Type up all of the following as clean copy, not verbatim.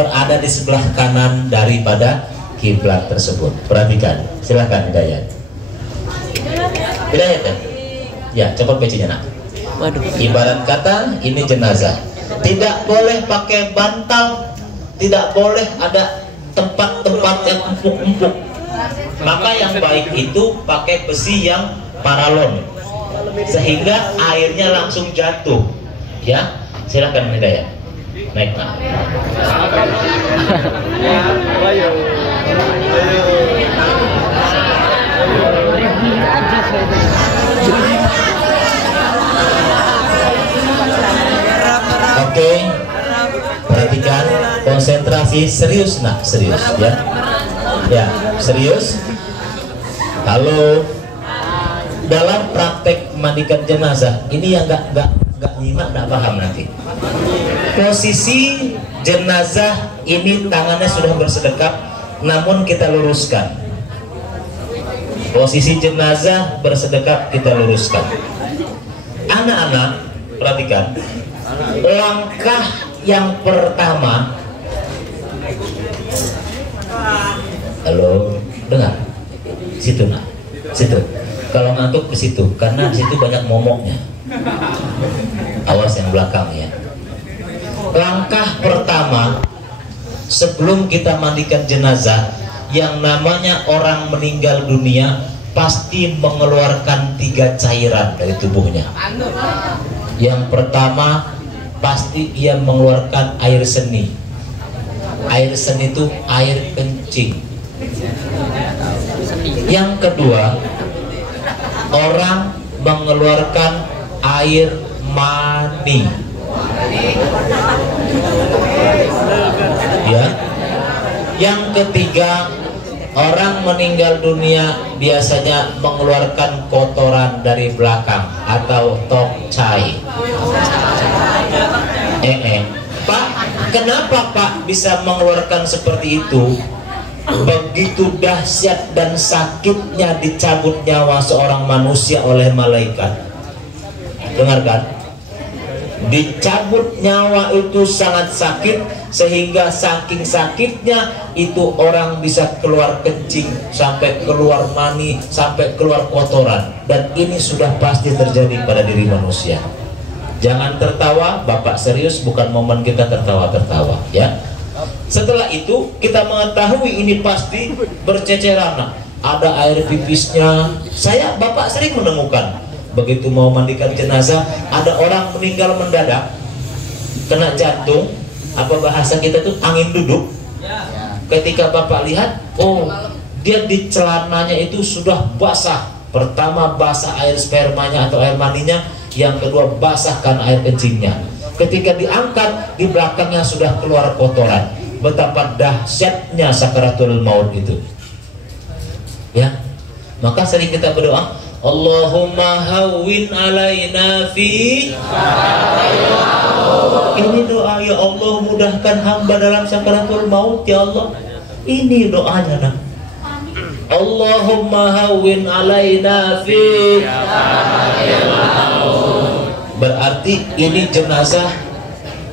berada di sebelah kanan daripada kiblat tersebut. Perhatikan, silahkan Hidayat. Hidayat kan? Ya, copot pecinya nak. Waduh. Ibarat kata ini jenazah, tidak boleh pakai bantal, tidak boleh ada tempat-tempat yang empuk-empuk. Maka yang baik itu pakai besi yang paralon, sehingga airnya langsung jatuh. Ya, silakan Hidayat. Naik nak. Oke, perhatikan, konsentrasi, serius nak, serius ya. Ya, serius. Kalau dalam praktek mandikan jenazah ini yang nggak nyimak, nggak paham nanti. Posisi jenazah ini tangannya sudah bersedekap, namun kita luruskan. Posisi jenazah bersedekap kita luruskan. Anak-anak, perhatikan. Langkah yang pertama, halo, dengar, situ nak, situ. Kalau ngantuk ke situ, karena di situ banyak momoknya. Awas yang belakang ya. Langkah pertama sebelum kita mandikan jenazah, yang namanya orang meninggal dunia pasti mengeluarkan 3 cairan dari tubuhnya. Yang pertama pasti ia mengeluarkan air seni. Air seni itu air kencing. Yang kedua, orang mengeluarkan air mani. Ya. Yang ketiga, orang meninggal dunia biasanya mengeluarkan kotoran dari belakang atau tokcai. Pak, kenapa Pak bisa mengeluarkan seperti itu? Begitu dahsyat dan sakitnya dicabut nyawa seorang manusia oleh malaikat. Dengarkan, dicabut nyawa itu sangat sakit, sehingga saking sakitnya itu orang bisa keluar kencing, sampai keluar mani, sampai keluar kotoran. Dan ini sudah pasti terjadi pada diri manusia. Jangan tertawa, Bapak serius, bukan momen kita tertawa-tertawa ya. Setelah itu kita mengetahui ini pasti berceceran. Ada air pipisnya. Bapak sering menemukan begitu mau mandikan jenazah, ada orang meninggal mendadak, kena jantung, apa bahasa kita tuh angin duduk. Ketika Bapak lihat, oh dia di celananya itu sudah basah. Pertama basah air spermanya atau air maninya, yang kedua basah karena air kencingnya. Ketika diangkat, di belakangnya sudah keluar kotoran. Betapa dahsyatnya sakaratul maut itu. Ya, maka sering kita berdoa, Allahumma hawwin alaina fi. Ini doa, ya Allah mudahkan hamba dalam sakaratul maut ya Allah. Ini doanya nak. Allahumma hawwin alaina fi. Berarti ini jenazah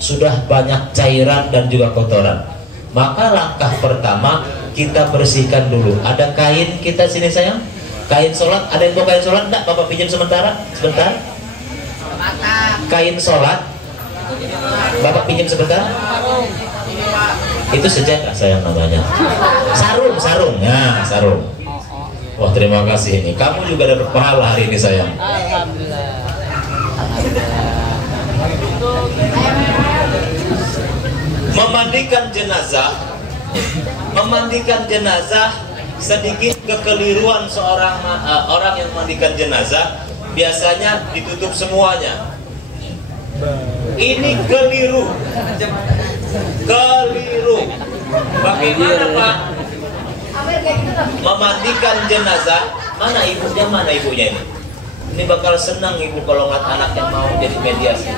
sudah banyak cairan dan juga kotoran. Maka langkah pertama kita bersihkan dulu. Ada kain kita sini sayang? Kain sholat, ada yang bawa kain sholat enggak? Bapak pinjam sebentar. Kain sholat, Bapak pinjam sebentar. Itu sejadah sayang namanya. Sarung, ya sarung. Wah terima kasih ini. Kamu juga dapat pahala hari ini sayang. Memandikan jenazah sedikit kekeliruan seorang orang yang memandikan jenazah, biasanya ditutup semuanya. Ini keliru. Bagaimana Pak memandikan jenazah? Mana ibunya ini? Ini bakal senang ibu kalau ngeliat anak yang mau jadi mediasi.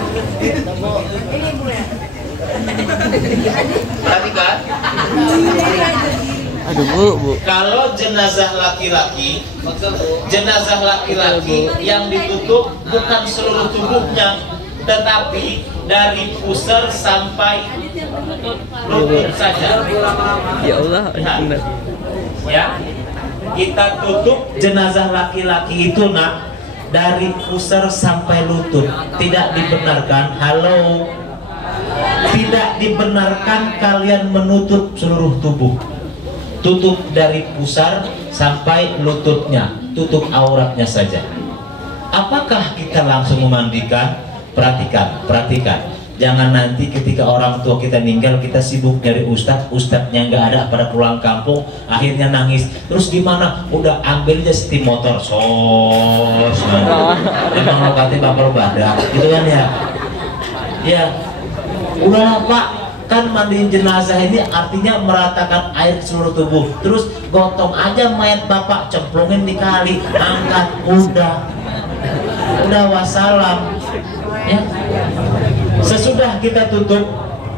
Perhatikan. Aduh bu. Kalau jenazah laki-laki yang ditutup bukan seluruh tubuhnya, tetapi dari pusar sampai lutut saja. Ya Allah, benar. Ya, kita tutup jenazah laki-laki itu nak dari pusar sampai lutut. Tidak dibenarkan. Halo, tidak dibenarkan kalian menutup seluruh tubuh. Tutup dari pusar sampai lututnya, tutup auratnya saja. Apakah kita langsung memandikan? Perhatikan. Jangan nanti ketika orang tua kita meninggal kita sibuk dari ustadznya nggak ada pada pulang kampung, akhirnya nangis. Terus gimana? Udah ambil aja setim motor, sos. Emang lo katanya bakal badak, gitu kan ya? Ya, udahlah Pak. Kan mandiin jenazah ini artinya meratakan air ke seluruh tubuh. Terus gotong aja mayat bapak, cemplungin di kali, angkat, udah wassalam. Ya. Sesudah kita tutup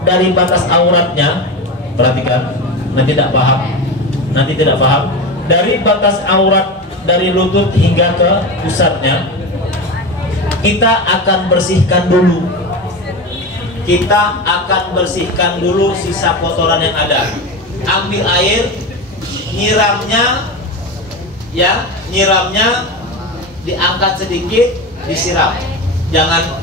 dari batas auratnya, perhatikan, nanti tidak paham. Dari batas aurat dari lutut hingga ke pusatnya, kita akan bersihkan dulu. Kita akan bersihkan dulu sisa kotoran yang ada. Ambil air, nyiramnya, ya, diangkat sedikit, disiram. Jangan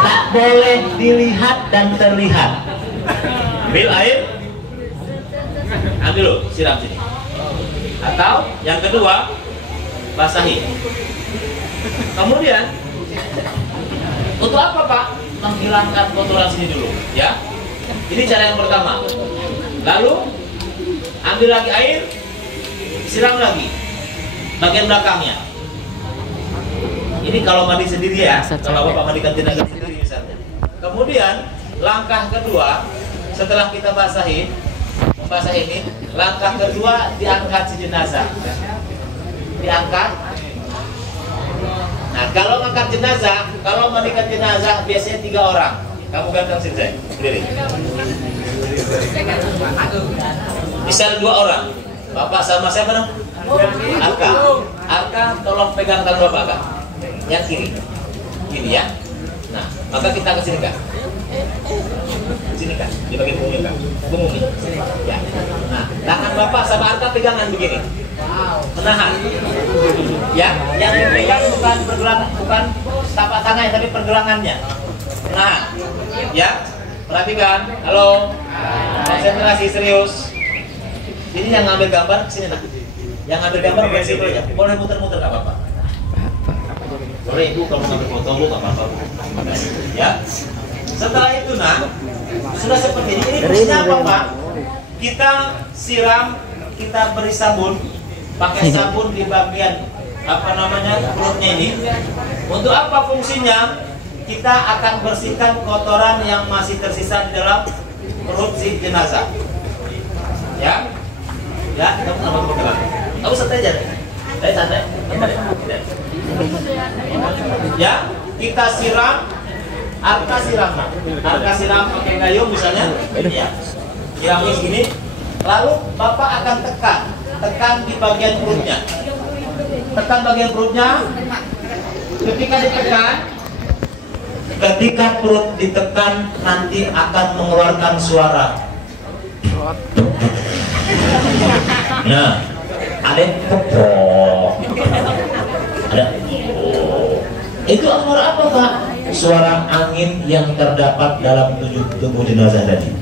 tak boleh dilihat dan terlihat. Ambil air, ambil loh, siram sini. Atau yang kedua, basahi. Kemudian untuk apa Pak? Menghilangkan kotoran sini dulu, ya. Ini cara yang pertama. Lalu ambil lagi air, siram lagi bagian belakangnya. Ini kalau mandi sendiri ya, kalau Bapak mandikan jenazah sendiri misalnya. Kemudian langkah kedua, setelah kita basah ini, langkah kedua diangkat si jenazah. Diangkat. Nah, kalau ngangkat jenazah, kalau mandikan jenazah biasanya 3 orang. Kamu ganteng sini saya, berdiri. Misal 2 orang, Bapak sama saya mana? Arka, tolong pegang tangan Bapak Kak. Yang kiri, gini ya. Nah, maka kita ke sini Kak. Sini Kak, di bagian punggung Kak. Punggung ini. Ya. Nah, tangan Bapak sama Arka pegangan begini. Menahan. Ya, yang dipegang bukan pergelangan, bukan tapak tangannya tapi pergelangannya. Nah, ya. Perhatikan. Halo. Konsentrasi serius. Ini yang ngambil gambar sini nak. Yang ngambil gambar boleh muter-muter enggak apa-apa. Boleh Ibu kalau ngambil foto Bu enggak apa-apa. Ya. Setelah itu nah, sudah seperti ini. Ini fungsinya apa Pak? Kita siram, kita beri sabun, pakai sabun di bagian perutnya ini. Untuk apa fungsinya? Kita akan bersihkan kotoran yang masih tersisa di dalam perut si jenazah. Ya, kamu sama teman-teman. Kamu santai aja. Santai. Ya, kita siram. Arka siram pakai gayung misalnya. Ya, siramnya segini. Lalu Bapak akan tekan di bagian perutnya. Tekan bagian perutnya. Ketika perut ditekan nanti akan mengeluarkan suara. Nah, ada pepok. Ada. Itu suara apa Kak? Suara angin yang terdapat dalam tubuh jenazah tadi.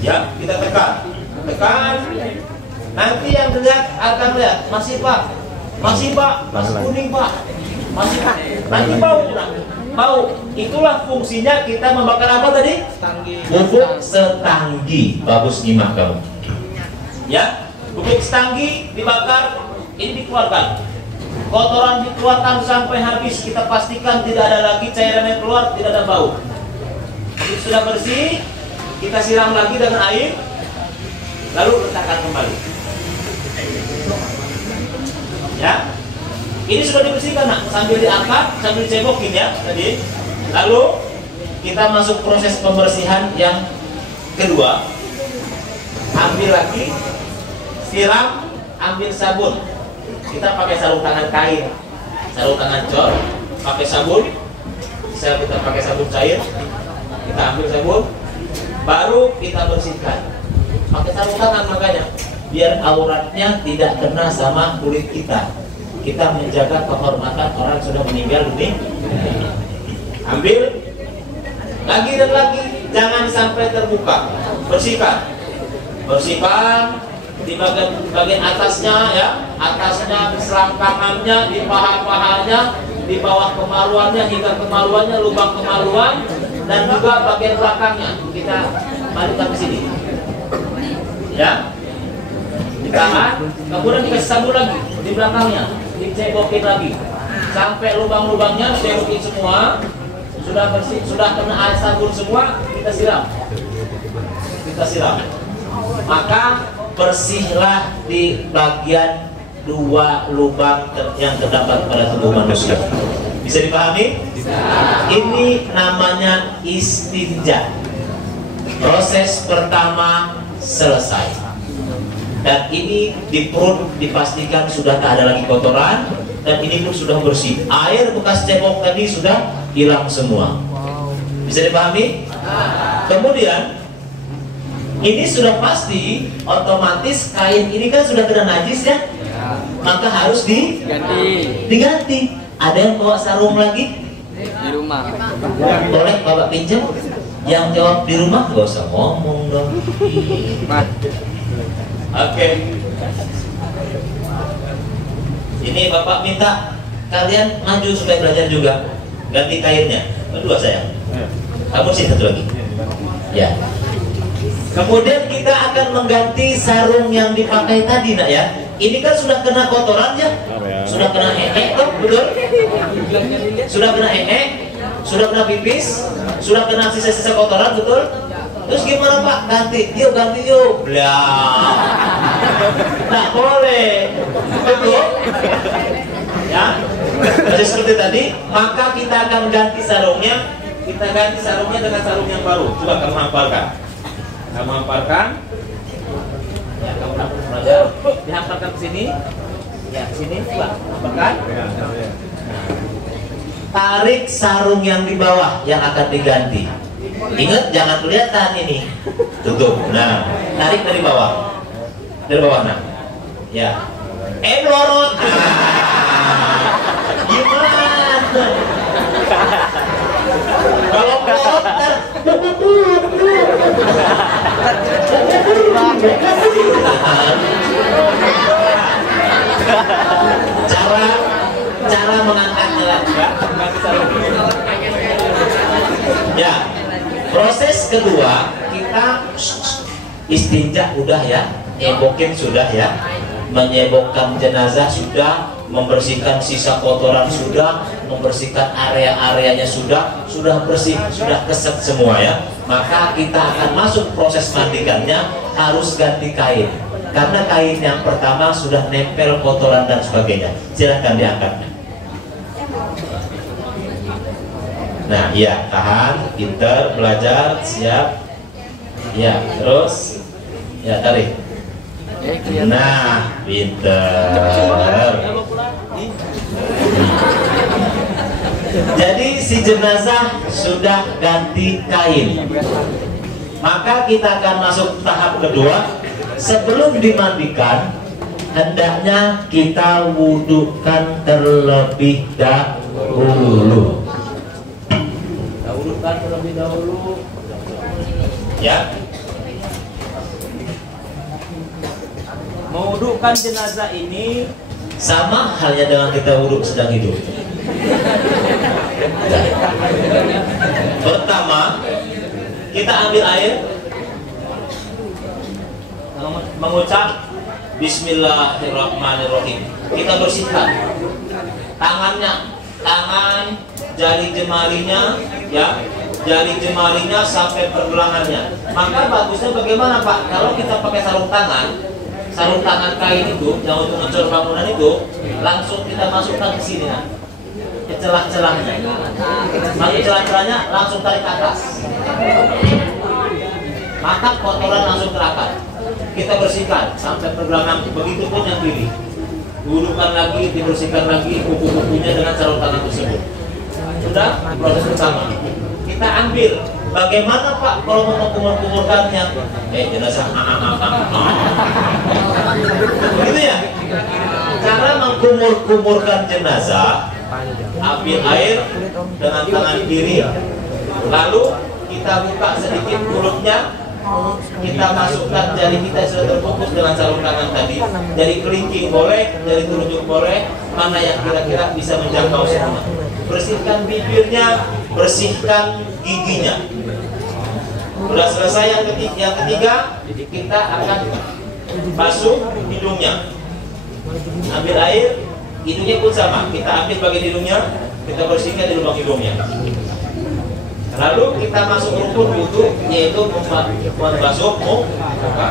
Ya, kita tekan. Nanti yang terlihat akan lihat masih Pak, masih kuning Pak, masih Pak. Nanti bau. Itulah fungsinya kita membakar apa tadi? Bubuk setanggi. Bagus nyimak kamu. Ya, bubuk setanggi dibakar, ini dikeluarkan. Kotoran dikeluarkan sampai habis. Kita pastikan tidak ada lagi cairan yang keluar, tidak ada bau. Ini sudah bersih, kita siram lagi dengan air, lalu letakkan kembali. Ya, ini sudah dibersihkan nak, sambil diangkat, sambil dicebokin ya tadi. Lalu kita masuk proses pembersihan yang kedua. Ambil lagi, siram, ambil sabun. kita pakai sarung tangan kain, sarung tangan cor, pakai sabun, bisa kita pakai sabun cair, kita ambil sabun, baru kita bersihkan. Pakai sarung tangan makanya, biar auratnya tidak kena sama kulit kita. Kita menjaga kehormatan orang yang sudah meninggal dunia. Ambil lagi dan lagi, jangan sampai terbuka. Bersihkan, bersihkan di bagian atasnya ya, atasnya, selangkangannya, di paha-pahanya, di bawah kemaluannya hingga kemaluannya, lubang kemaluan, dan juga bagian belakangnya. Kita balikkan ke sini, ya, di tangan, kemudian dikasih sabun lagi di belakangnya, dicebokin lagi sampai lubang-lubangnya dicebokin semua. Sudah bersih, sudah kena air sabun semua, kita siram. Kita siram. Maka bersihlah di bagian 2 lubang yang terdapat pada tubuh manusia. Bisa dipahami? Bisa. Ini namanya istinja. Proses pertama selesai. Dan ini di perut dipastikan sudah tak ada lagi kotoran, dan ini pun sudah bersih. Air bekas cebok tadi sudah hilang semua. Bisa dipahami? Kemudian ini sudah pasti otomatis kain ini kan sudah kena najis ya, maka harus diganti. Ada yang bawa sarung lagi di rumah? Boleh Bapak pinjam? Yang jawab di rumah gak usah ngomong dong. Oke. Ini Bapak minta kalian maju supaya belajar juga. Ganti kainnya. Berdua saya. Kamu sih satu lagi. Ya. Kemudian kita akan mengganti sarung yang dipakai tadi, nak ya. Ini kan sudah kena kotoran ya. Sudah kena toh, betul? Sudah kena sudah kena pipis, sudah kena sisa-sisa kotoran, betul? Terus gimana Pak? Ganti, yuk ganti yuk. Blah. Nggak boleh. Betul? Ya. Masih seperti tadi, maka kita akan ganti sarungnya. Kita ganti sarungnya dengan sarung yang baru. Coba kamu hafalkan. Kamu hafalkan. Ya, kamu belajar. Dihafalkan ke sini. Ya, ke sini, coba hafalkan. Tarik sarung yang di bawah yang akan diganti. Ingat jangan kelihatan ini. Tutup. Nah, tarik dari bawah. Dari bawah nah. Ya. Melorot. Gimana? Kalau melorot cara mengangkatnya ya. Proses kedua kita istinja udah ya, nyebokin sudah ya, menyebokkan jenazah sudah, membersihkan sisa kotoran sudah, membersihkan area-areanya sudah bersih, sudah keset semua ya. Maka kita akan masuk proses mandikannya, harus ganti kain. Karena kain yang pertama sudah nempel kotoran dan sebagainya. Silahkan diangkat. Nah, iya, tahan, pinter, belajar, siap. Ya, terus. Ya, tarik. Nah, pinter. Jadi si jenazah sudah ganti kain. Maka kita akan masuk tahap kedua. Sebelum dimandikan, hendaknya kita wudukan terlebih dahulu. Kita wudukan terlebih dahulu. Ya. Mewudukan jenazah ini sama halnya dengan kita wuduk sedang hidup. Pertama, kita ambil air, mengucap Bismillahirrahmanirrahim. Kita bersihkan tangannya, tangan, jari jemarinya, ya, jari jemarinya sampai pergelangannya. Maka bagusnya bagaimana Pak? Kalau kita pakai sarung tangan kain itu, yang untuk ngecor bangunan itu, langsung kita masukkan ke sini, nah, ke celah-celahnya. Masuk celah-celahnya, langsung tarik ke atas. Maka kotoran langsung terangkat. Kita bersihkan sampai pergelangan, begitu pun yang kiri. Diwudukan lagi, dibersihkan lagi kuku-kukunya dengan sarung tangan tersebut. Sudah proses pertama. Kita ambil. Bagaimana Pak kalau mau kumur-kumurkannya? Jenazah. Gitu ya. Cara mengkumur-kumurkan jenazah, ambil air dengan tangan kiri, lalu kita buka sedikit mulutnya, kita masukkan jari kita sudah terfokus dengan sarung tangan tadi, jari kelingking boleh, jari telunjuk boleh, mana yang kira-kira bisa menjangkau semua. Bersihkan bibirnya, bersihkan giginya. Sudah selesai yang ketiga, kita akan basuh hidungnya. Ambil air, hidungnya pun sama. Kita ambil bagian hidungnya, kita bersihkan di lubang hidungnya. Lalu kita masuk rukun wudu, yaitu membasuh muka.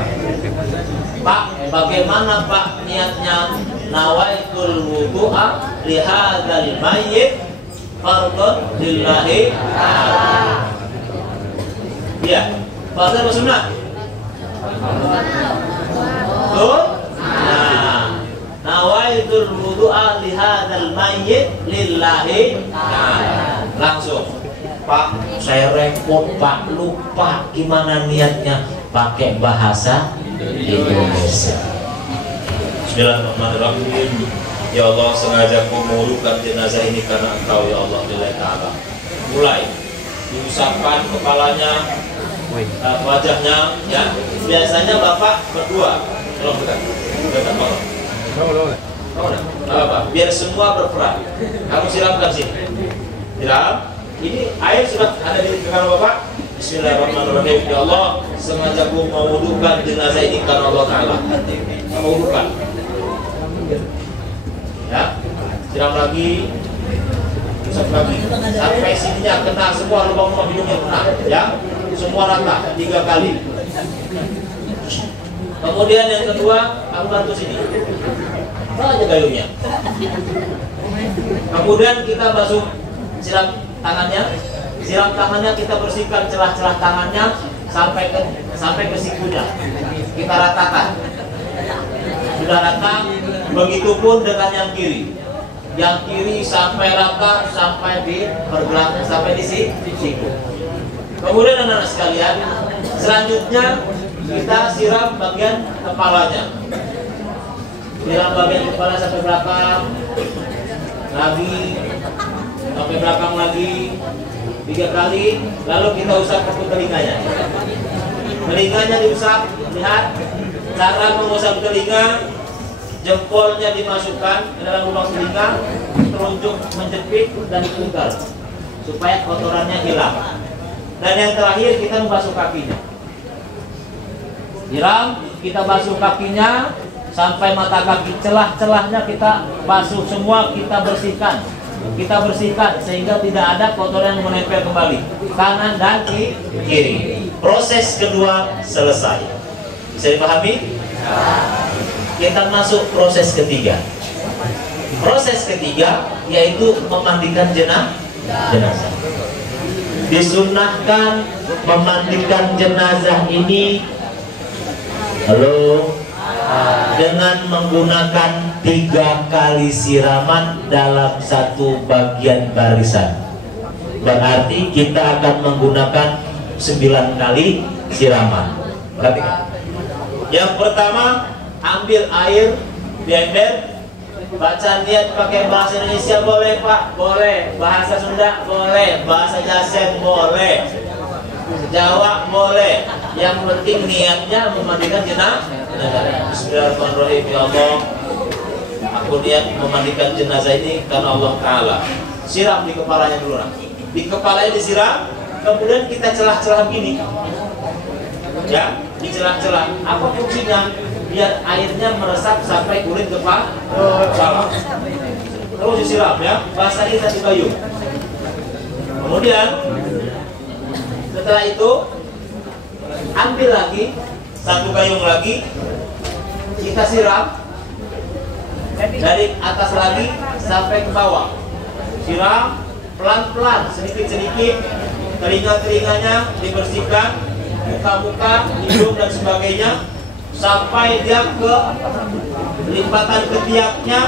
Pak, bagaimana Pak niatnya? Nawaitul wudu'a lihadzal mayyit fardhon lillahi ta'ala. Iya, fardhon atau sunnah? Tuh. Nah, nawaitul wudu'a lihadzal mayyit lillahi ta'ala. Langsung. Pak, saya repot Pak, lupa gimana niatnya, pakai bahasa Indonesia. Bismillahirrahmanirrahim. Ya Allah, sengaja kumulukan jenazah ini karena Engkau ya Allah lillahi ta'ala. Mulai diusapkan kepalanya, wajahnya, ya. Biasanya Bapak berdua. Tolong dekat tolong. Biar semua berperan. Kamu siramkan sini. Siram. Ini air sudah ada di tangan Bapak. Bismillahirrahmanirrahim. Ya Allah, sengaja aku mewudukan jenazah ini karena Allah Ta'ala. Mewudukan. Ya, siram lagi, usap lagi, sampai sininya kena semua lubang-lubang hidungnya kena. Ya, semua rata 3 kali. Kemudian yang kedua, kamu bantu sini. Bawa aja gayungnya. Kemudian kita basuh, siram tangannya, kita bersihkan celah-celah tangannya sampai ke sikunya. Kita ratakan. Sudah rata, begitupun dengan yang kiri. Yang kiri sampai rata, sampai di pergelangan, sampai di siku. Kemudian anak-anak sekalian, selanjutnya kita siram bagian kepalanya. Siram bagian kepala sampai belakang, lagi sampai belakang lagi 3 kali, lalu kita usap ke telinganya. Telinganya diusap, lihat cara mengusap telinga. Jempolnya dimasukkan ke dalam lubang telinga, telunjuk menjepit dan dipungkal supaya kotorannya hilang. Dan yang terakhir kita membasuh kakinya. Siram, kita basuh kakinya sampai mata kaki, celah-celahnya kita basuh semua, kita bersihkan sehingga tidak ada kotoran yang menempel kembali kanan dan kiri. Proses kedua selesai. Bisa dipahami? Kita masuk proses ketiga. Proses ketiga yaitu memandikan jenazah. Disunnahkan memandikan jenazah ini dengan menggunakan 3 kali siraman dalam satu bagian barisan. Berarti kita akan menggunakan 9 kali siraman. Perhatikan. Yang pertama, ambil air di ember, baca niat pakai bahasa Indonesia boleh Pak? Boleh. Bahasa Sunda boleh. Bahasa Jasen boleh. Jawa boleh. Yang penting niatnya memandikan jenazah. Bismillahirrahmanirrahim. Ya Allah, aku niat memandikan jenazah ini karena Allah Ta'ala. Siram di kepalanya dulu. Di kepalanya disiram, kemudian kita celah-celah begini. Ya, di celah-celah. Apa fungsinya? Biar airnya meresap sampai kulit kepala. Terus disiram ya, basahi satu gayung. Kemudian setelah itu ambil lagi 1 gayung lagi, kita siram dari atas lagi sampai ke bawah. Siram pelan-pelan, sedikit-sedikit, telinga-telinganya dibersihkan, muka-muka, hidung dan sebagainya, sampai dia ke lipatan ketiaknya,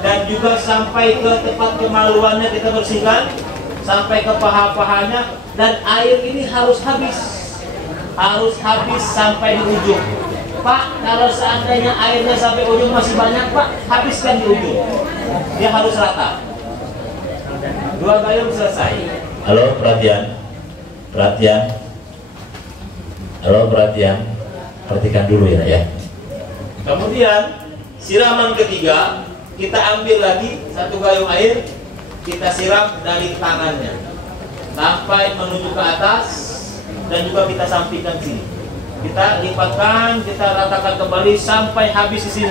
dan juga sampai ke tempat kemaluannya kita bersihkan, sampai ke paha-pahanya, dan air ini harus habis sampai di ujung. Pak, kalau seandainya airnya sampai ujung masih banyak, Pak, habiskan di ujung. Dia harus rata. 2 gayung selesai. Halo, perhatian. Halo, perhatian. Perhatikan dulu ya. Kemudian siraman ketiga, kita ambil lagi 1 gayung air, kita siram dari tangannya sampai menuju ke atas, dan juga kita sampingkan sini. Kita lipatkan, kita ratakan kembali sampai habis di sini.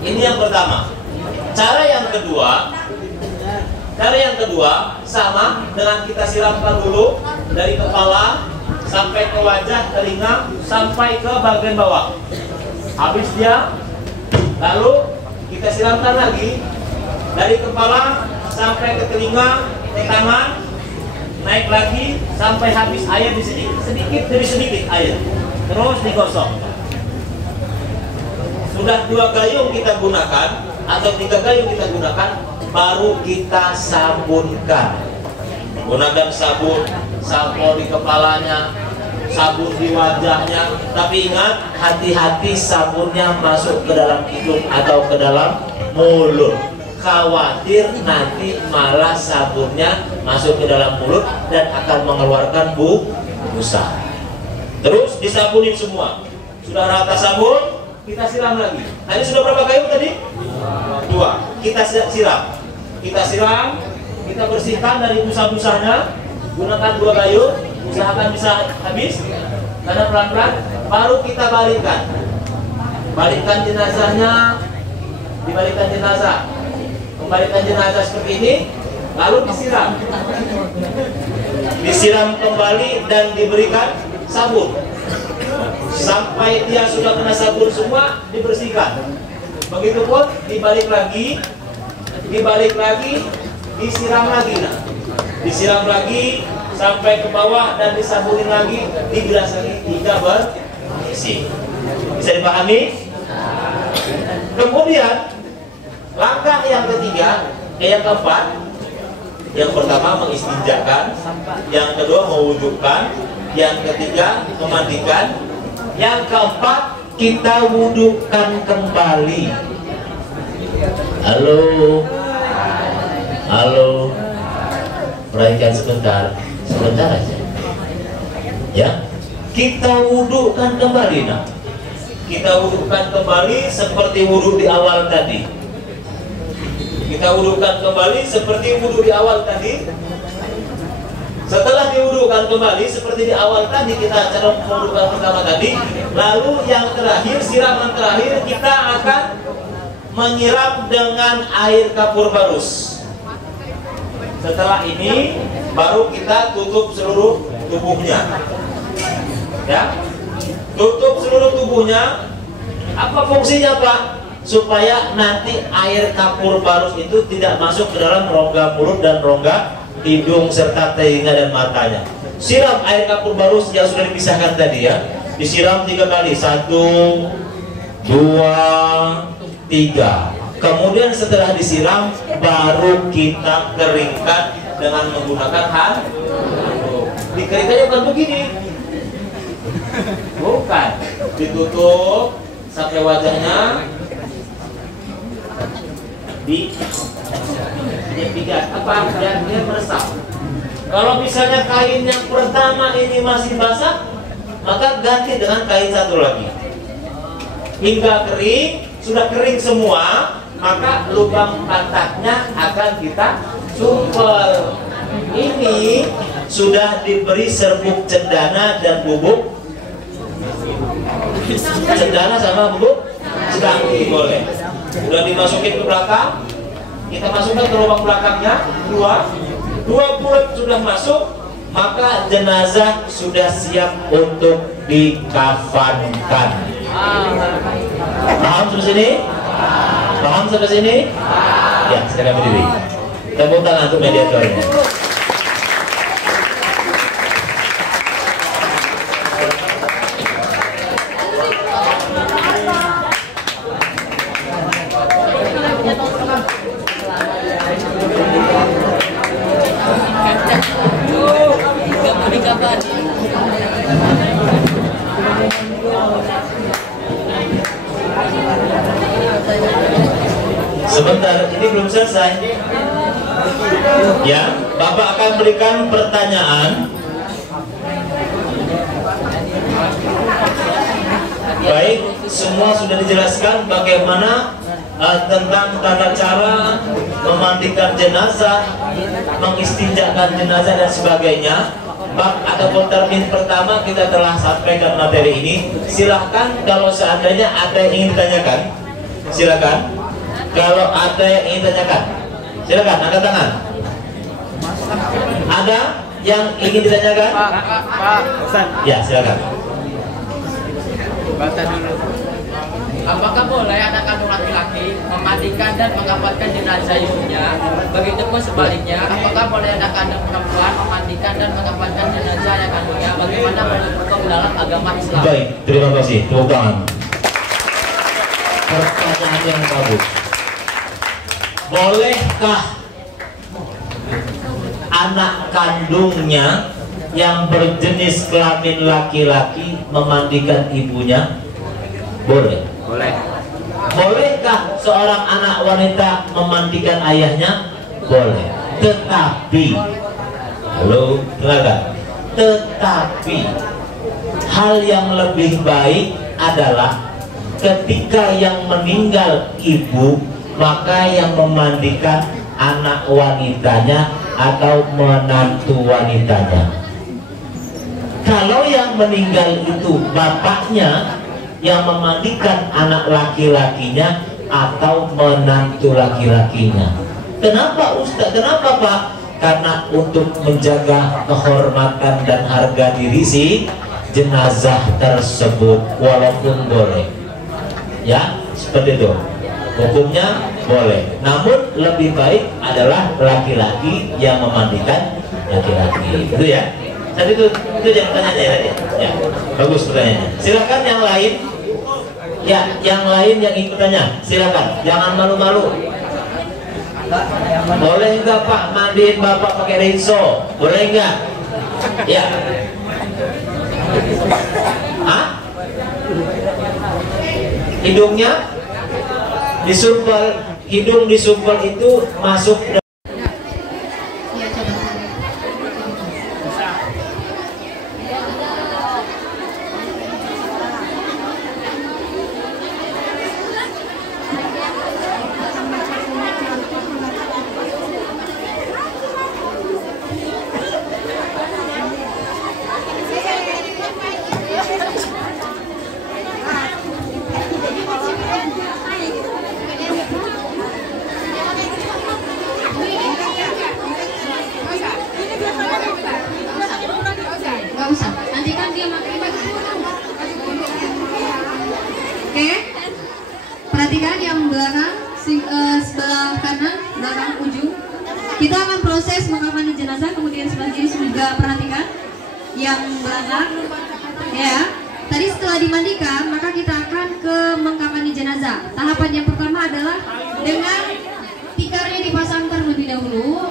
Ini yang pertama. Cara yang kedua sama dengan kita siramkan dulu dari kepala sampai ke wajah, telinga, sampai ke bagian bawah. Habis dia, lalu kita siramkan lagi dari kepala sampai ke telinga, ke tangan, naik lagi sampai habis air di sini, sedikit demi sedikit air, terus digosok. Sudah 2 gayung kita gunakan atau 3 gayung kita gunakan, baru kita sabunkan. Gunakan sabun, sampo di kepalanya, sabun di wajahnya. Tapi ingat, hati-hati sabunnya masuk ke dalam hidung atau ke dalam mulut. Khawatir nanti malah sabunnya masuk ke dalam mulut dan akan mengeluarkan busa. Terus disabunin semua. Sudah rata sabun, kita siram lagi. Tadi sudah berapa gayung tadi? 2. Kita siram, kita bersihkan dari busa-busanya. Gunakan 2 gayung, usahakan bisa habis karena pelan-pelan. Baru kita balikkan jenazahnya, dibalikkan jenazah. Kembalikan jenazah seperti ini, lalu disiram kembali dan diberikan sabun sampai dia sudah kena sabun semua, dibersihkan. Begitupun dibalik lagi, disiram lagi sampai ke bawah dan disabunin lagi, dibilas lagi hingga bersih. Bisa dipahami? Kemudian langkah yang keempat, yang pertama mengistinjakan, yang kedua mewudhukan, yang ketiga memandikan, yang keempat kita wudhukan kembali. Halo, perhatikan sebentar aja. Ya, kita wudhukan kembali. Kita wudhukan kembali seperti wudhu di awal tadi. Setelah diwudhukan kembali seperti di awal tadi, kita cara mewudhukan pertama tadi. Lalu yang terakhir, siraman terakhir, kita akan menyiram dengan air kapur barus. Setelah ini baru kita tutup seluruh tubuhnya. Ya, tutup seluruh tubuhnya. Apa fungsinya, Pak? Supaya nanti air kapur barus itu tidak masuk ke dalam rongga mulut dan rongga hidung serta telinga dan matanya. Siram air kapur barus yang sudah dipisahkan tadi ya. Disiram 3 kali. 1, 2, 3. Kemudian setelah disiram baru kita keringkan dengan menggunakan handuk. Dikeringkannya bukan begini. Bukan. Ditutup sampai wajahnya. Dia meresap. Kalau misalnya kain yang pertama ini masih basah, maka ganti dengan kain satu lagi hingga kering. Sudah kering semua, maka lubang pantatnya akan kita sumpel. Ini sudah diberi serbuk cendana dan bubuk. Cendana sama bubuk sedangki boleh. Sudah dimasukin ke belakang, kita masukkan ke lubang belakangnya. 2 bulan sudah masuk, maka jenazah sudah siap untuk dikafankan. Paham sampai sini? Ya, silakan berdiri. Tepuk tangan untuk mediatornya. Sebentar, ini belum selesai. Ya, Bapak akan berikan pertanyaan. Baik, semua sudah dijelaskan bagaimana tentang tata cara memandikan jenazah, mengistinjakan jenazah dan sebagainya. Bab atau termin pertama kita telah sampaikan materi ini. Silahkan kalau seandainya ada yang ingin ditanyakan, silakan. Kalau ada yang ingin ditanyakan, silakan angkat tangan. Ada yang ingin ditanyakan? Pak, Ustaz. Ya, silakan. Baca dulu. Apakah boleh anak kandung laki-laki memandikan dan mengamankan jenazah ibunya? Begitupun sebaliknya, apakah boleh anak kandung perempuan memandikan dan mengamankan jenazah ayah kandungnya? Bagaimana menurut hukum dalam agama Islam? Baik, terima kasih. Tepuk tangan. Pertanyaan yang bagus. Bolehkah anak kandungnya yang berjenis kelamin laki-laki memandikan ibunya? Boleh. Boleh. Bolehkah seorang anak wanita memandikan ayahnya? Boleh. Tetapi, halo, silakan. Tetapi hal yang lebih baik adalah ketika yang meninggal ibu, maka yang memandikan anak wanitanya atau menantu wanitanya. Kalau yang meninggal itu bapaknya, yang memandikan anak laki-lakinya atau menantu laki-lakinya. Kenapa Ustaz? Kenapa Pak? Karena untuk menjaga kehormatan dan harga diri si jenazah tersebut, walaupun boleh. Ya, seperti itu. Hukumnya boleh. Namun lebih baik adalah laki-laki yang memandikan laki-laki. Itu ya. Tadi itu yang pertanyaannya ya. Ya, bagus pertanyaannya. Silakan yang lain. Ya, yang lain yang ingin bertanya, silakan. Jangan malu-malu. Boleh nggak Pak mandiin Bapak pakai rinso? Boleh nggak? Ya. Hah? Hidungnya disumpel, hidung disumpel itu masuk. Oke, perhatikan yang belakang, sebelah kanan, belakang ujung. Kita akan proses mengamani jenazah, kemudian sebelah kiri juga perhatikan yang belakang. Ya, tadi setelah dimandikan, maka kita akan ke mengamani jenazah. Tahapan yang pertama adalah dengan tikarnya dipasang terlebih dahulu.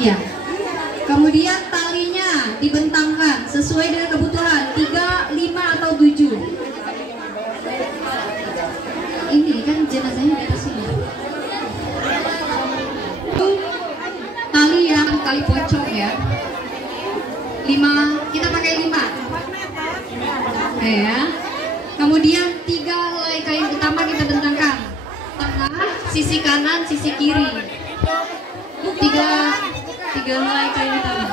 Ya. Kemudian talinya dibentangkan sesuai dengan kebutuhan 3, 5 atau 7. Ini kan jenazahnya di atas sini. Tali yang tali pocong ya. 5, kita pakai 5. Ya. Kemudian 3 helai kain utama kita bentangkan. Tengah, sisi kanan, sisi kiri. 3 helai kain utama.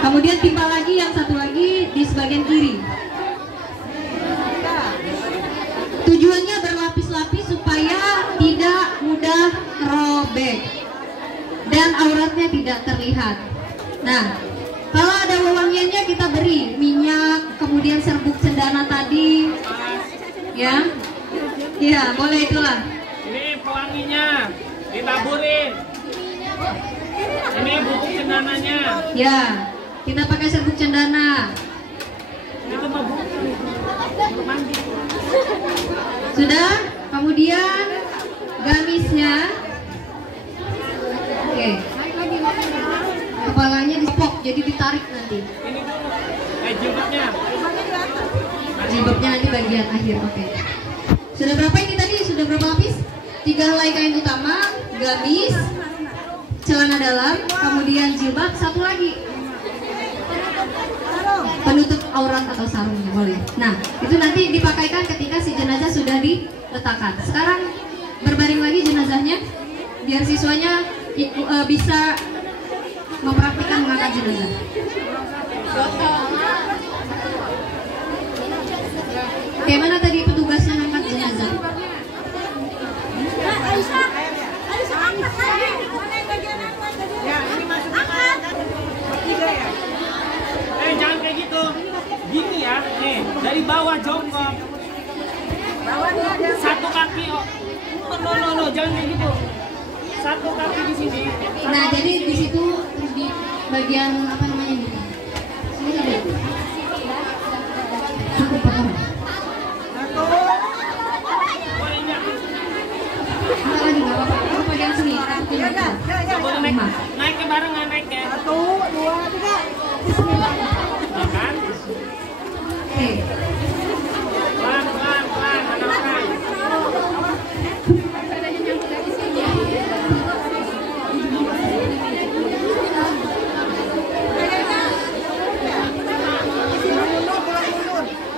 Kemudian timpa lagi yang satu lagi di sebagian kiri. Tujuannya berlapis-lapis supaya tidak mudah robek dan auratnya tidak terlihat. Nah, kalau ada wewangiannya kita beri minyak, kemudian serbuk cendana tadi, ya, ya boleh itulah. Ini pewanginya ditaburin. Ini bubuk cendananya. Ya, kita pakai serbuk cendana. Itu mah bubuk mandi. Sudah, kemudian gamisnya. Oke. kepalanya dipok, jadi ditarik nanti. Ini dulu. Jilbabnya. Jilbabnya nanti bagian akhir, oke. Sudah berapa ini tadi? Sudah berapa lapis? 3 helai kain utama, gamis, celana dalam, kemudian jilbab, satu lagi penutup aurat atau sarungnya, boleh. Nah, itu nanti dipakaikan ketika si jenazah sudah diletakkan. Sekarang berbaring lagi jenazahnya, biar siswanya bisa mempraktikkan mengangkat jenazah. Bagaimana tadi petugasnya mengangkat jenazah? Jangan kayak gitu. Gini ya, nih dari bawah jongkok. Satu kaki, oh. No, jangan kayak gitu. Satu kaki di sini. Nah, jadi di situ di bagian apa namanya nih? Sini ada. Cukup apa? Enggak lagi, enggak apa-apa. Kamu pegang sini. Boleh naik ke bareng, nggak naik ya? 1, 2, 3. Makan. Oke. Pelan, anak-anak.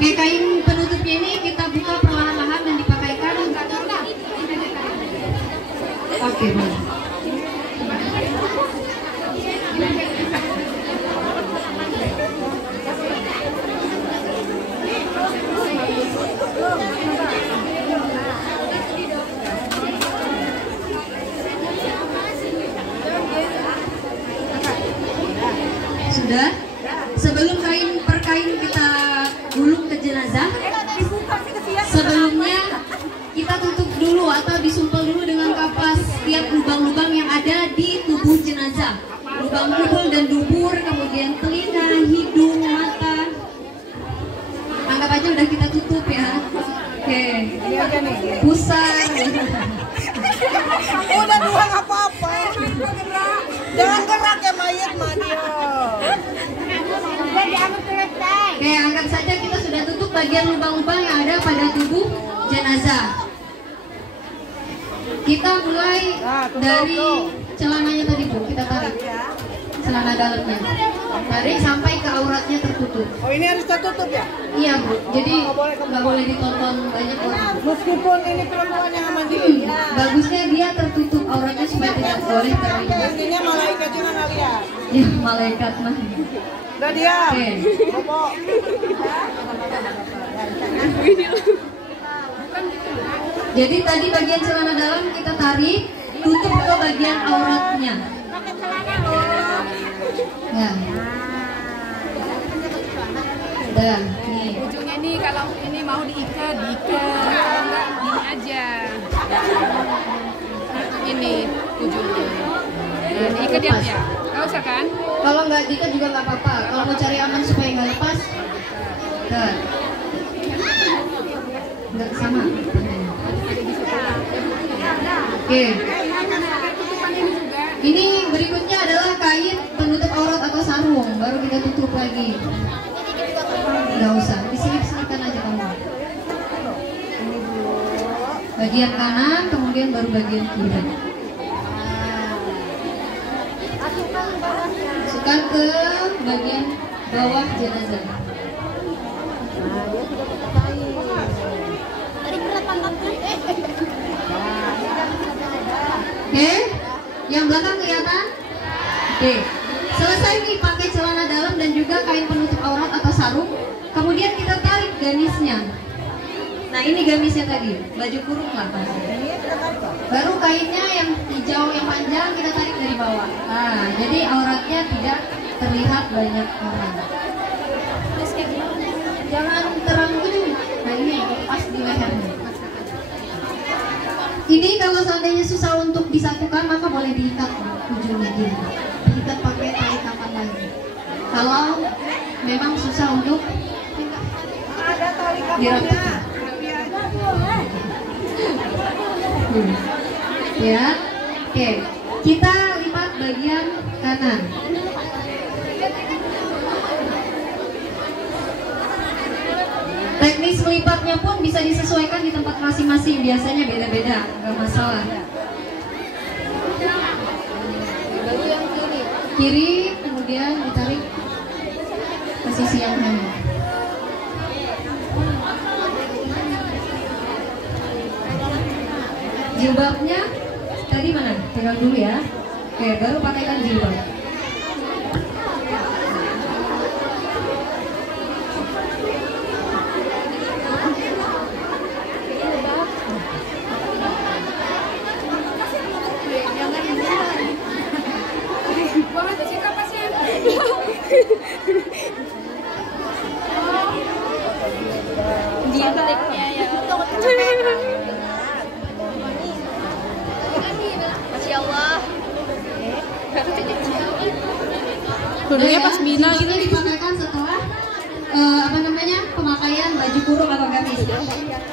Oke, kain penutupnya ini kita buka perlahan-lahan dan dipakaikan. Oke, boleh. Sudah? Sebelum per kain kita gulung ke jenazah, sebelumnya kita tutup dulu atau disumpel dulu dengan kapas tiap lubang-lubang yang ada di tubuh jenazah. Lubang kubul dan dubur, kemudian telinga, hidung, mata. Anggap aja udah kita tutup ya. Oke. Pusar. Udah dua nggak apa-apa. Jangan gerak ya mayat Mario. Oke, anggap saja kita sudah tutup bagian lubang-lubang yang ada pada tubuh jenazah. Kita mulai dari celananya tadi Bu, kita tarik celana dalamnya, tarik sampai ke auratnya tertutup. Oh ini harus tertutup ya? Iya Bu, jadi nggak boleh ditonton banyak orang. Meskipun ini perempuan yang mandiri. Bagusnya dia tertutup auratnya supaya tidak boleh terlihat. Intinya malaikat juga nggak lihat. Ya malaikat mah. Udah diam. Oke. Bobo. Jadi tadi bagian celana dalam kita tarik, tutup ke bagian auratnya. Ya. Udah, nih. Ujungnya nih kalau ini mau diikat, kalau enggak gini aja. Ini ujungnya. Nah, diikat ya? Nggak usah kan? Kalau nggak diikat juga nggak apa-apa. Kalau mau cari aman supaya nggak lepas, udah. Nggak sama. Oke. Ini berikutnya adalah kain penutup aurat atau sarung, baru kita tutup lagi. Nggak usah, diselip-selipkan aja kamu. Bagian kanan, kemudian baru bagian kiri. Masukkan ke bagian bawah jenazah. Oke, yang belakang kelihatan? Oke, selesai nih pakai celana dalam dan juga kain penutup aurat atau sarung. Kemudian kita tarik gamisnya. Nah ini gamisnya tadi, baju kurung lah. Baru kainnya yang hijau yang panjang kita tarik dari bawah. Nah, jadi auratnya tidak terlihat banyak orang. Jangan terang gini. Nah ini pas di lehernya. Ini kalau seandainya susah untuk disatukan maka boleh diikat ujungnya gini. Diikat pakai tali kapan lagi. Kalau memang susah untuk dirapatkan. Ya, oke. Kita lipat bagian kanan. jilbabnya pun bisa disesuaikan di tempat masing-masing, biasanya beda-beda, nggak masalah. Lalu yang Kiri, kemudian ditarik ke sisi yang kanan. Jilbabnya tadi mana? Pegang dulu ya. Oke, baru pakaikan jilbab. dia taliknya ya. Masya Allah. Kerudungnya pas bina ini dipakaikan setelah pemakaian baju kurung atau gamis.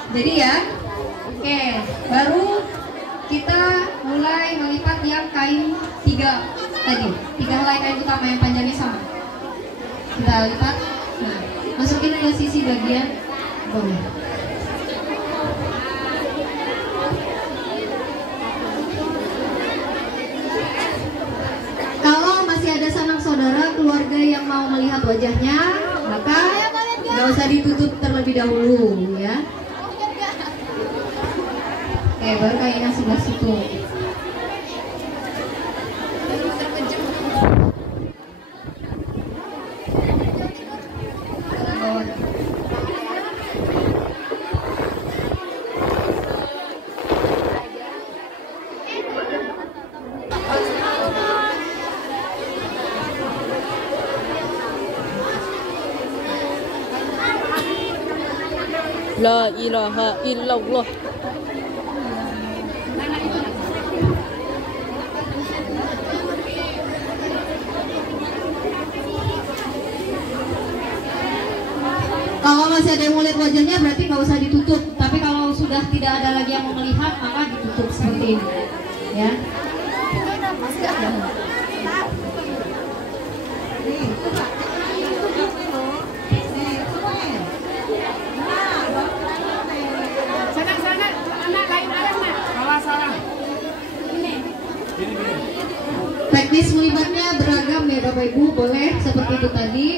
Jadi ya, oke, baru kita mulai melipat yang kain 3 helai kain utama yang panjangnya sama. Kita lipat, nah, masukin ke sisi bagian bawah. Kalau masih ada sanak saudara keluarga yang mau melihat wajahnya, maka nggak usah ditutup terlebih dahulu ya. Oke, baru kainnya sebelah situ. La ilaha illallah. Kalau masih ada yang mau lihat wajahnya berarti nggak usah ditutup. Tapi kalau sudah tidak ada lagi yang mau melihat maka ditutup seperti ini, ya. Teknis melibatnya beragam ya Bapak Ibu, boleh seperti itu tadi.